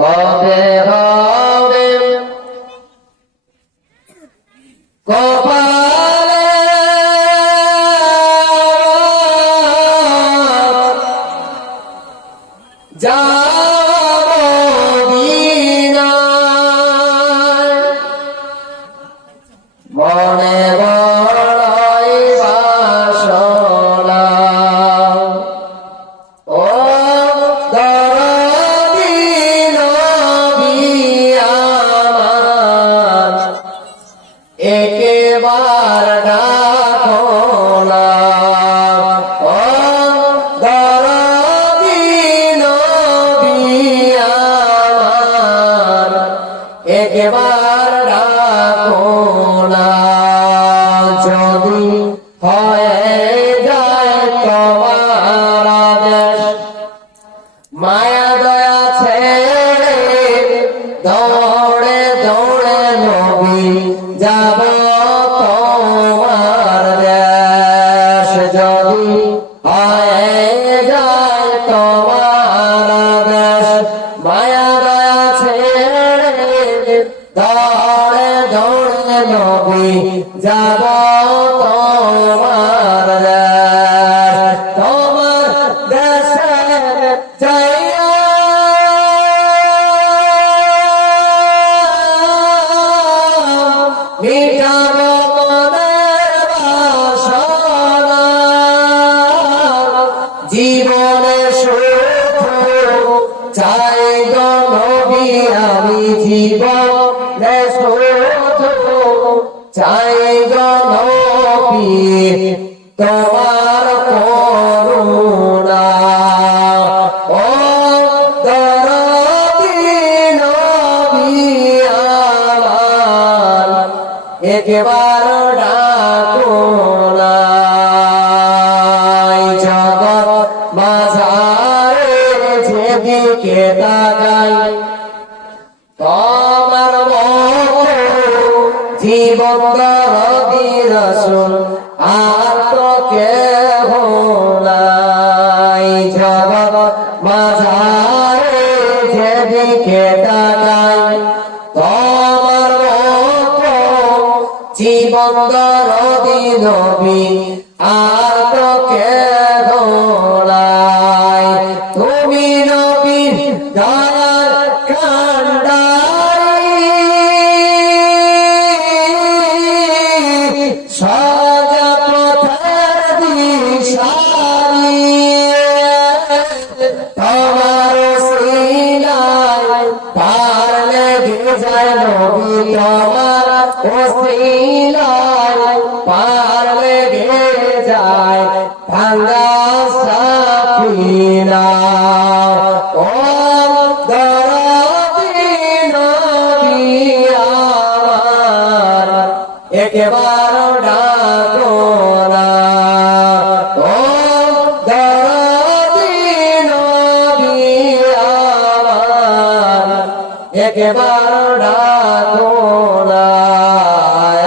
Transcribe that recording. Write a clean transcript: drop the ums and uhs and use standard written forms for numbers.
কবে হবে কপালে যাব মদিনায় মনে বড়ই বাসনা ও দরদি নবী আমার একেবার ডাকো না ও দরদি নবী আমার একেবার ডাকো না যদি হয়ে যায় তোমার আদেশ মায়া দয়া ছেড়ে দৌড়ে দৌড়ে নবী যাব তোমার দেশ যদি হয়ে যায় তোমার আদেশ মায়া দয়া ছেড়ে দৌড়ে দৌড়ে নবী যাব তোমার দেশ তোমার দেশে যাইয়া মিটাবো মনের বাসনা জীবনে সুখ চাই গো নবী আমি জীবনে সুখ চাই গো নবী তোমার করুণা ও দরদি নবী আমার একবার ডাকো না জগৎ মাঝারে যেদিকে তাকাই তোমার মতো জীবন দরদি রাসূল আর তো কেহ নাই জগৎ মাঝারে যেদিকে তাকাই তোমার মতো জীবন দরদি নবী আর তো কেহ নাই তুমি নবী দয়ার কান্ডারি সাজা পথের দিশারি তোমার সিলাই পার লেগে যায় নবী তোমার ওসিলাই পার লেগে যায় ভাঙ্গা সাফিনা ও দরদি নবী আমার একবার ডাকো না ও দরদি নবী আমার একবার